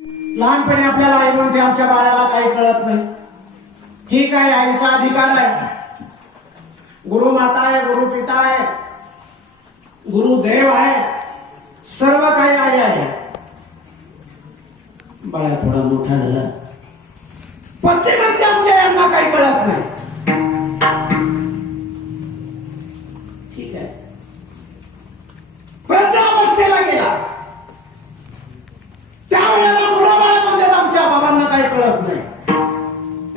लहानपणी आपल्याला आई म्हणते आमच्या बाळाला काही कळत नाही. ठीक आहे, आईचा अधिकार आहे. गुरु माता आहे, गुरु पिता आहे, गुरुदेव आहे, सर्व काही आई आहे. बाळा थोडा मोठा झाला, पती म्हणते आमच्या यांना काही कळत नाही. ठीक आहे, वृद्धावस्थेला गेला त्यावेळेला मुलं बाळ म्हणतात आमच्या बाबांना काही कळत नाही.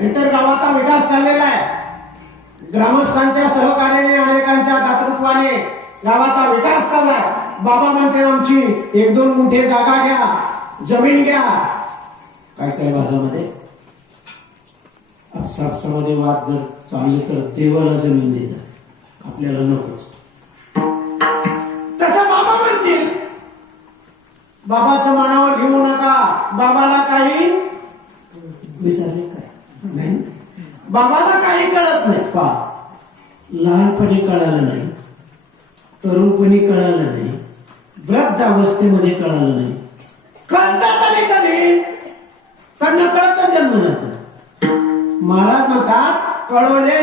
इतर गावाचा विकास झालेला आहे. ग्रामस्थांच्या सहकार्याने, अनेकांच्या दातृत्वाने गावाचा विकास चाललाय. बाबा म्हणते आमची 1-2 गुंठे जागा घ्या, जमीन घ्या. काय काय भागामध्ये आपसामध्ये वाद जर चालले तर देवाला जमीन देतात, आपल्याला नकोच. तसं बाबा म्हणतील बाबाचं मनावर घेऊ नका. बाबाला काही विसरले काय नाही, बाबाला काही कळत नाही. पा लहानपणी कळालं नाही, तरुणपणी कळालं नाही, वृद्धावस्थेमध्ये कळालं नाही. कळतात तरी कधी त्यांना कळत जन्म जातो. महाराज म्हणतात कळवले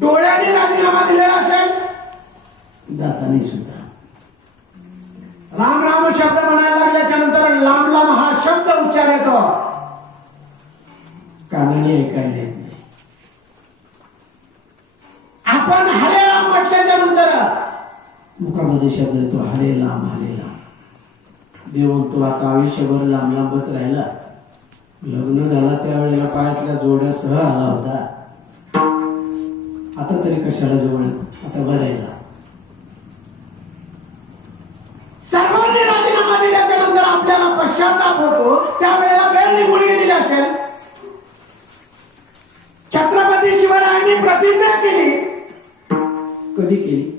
डोळ्याने राजीनामा दिलेला असेल, दाताने सुद्धा. राम राम शब्द म्हणायला लागल्याच्या नंतर लांब लांब हा शब्द उच्चार येतो, कानाने ऐकायला येत नाही. आपण हरे राम म्हटल्याच्या नंतर मुखामध्ये शब्द येतो हरे राम हरे राम. देव म्हणतो आता आयुष्यभर लांब लांबच राहिला. लग्न झाला त्यावेळेला पायातल्या जोड्यासह आला होता, आता तरी कशाला जवळ, आता बरायला. सर्वांनी राजीनामा दिल्याच्या नंतर आपल्याला पश्चाताप होतो, त्यावेळेला वेळ निघून गेलेली असेल. छत्रपती शिवरायांनी प्रतिज्ञा केली, कधी केली?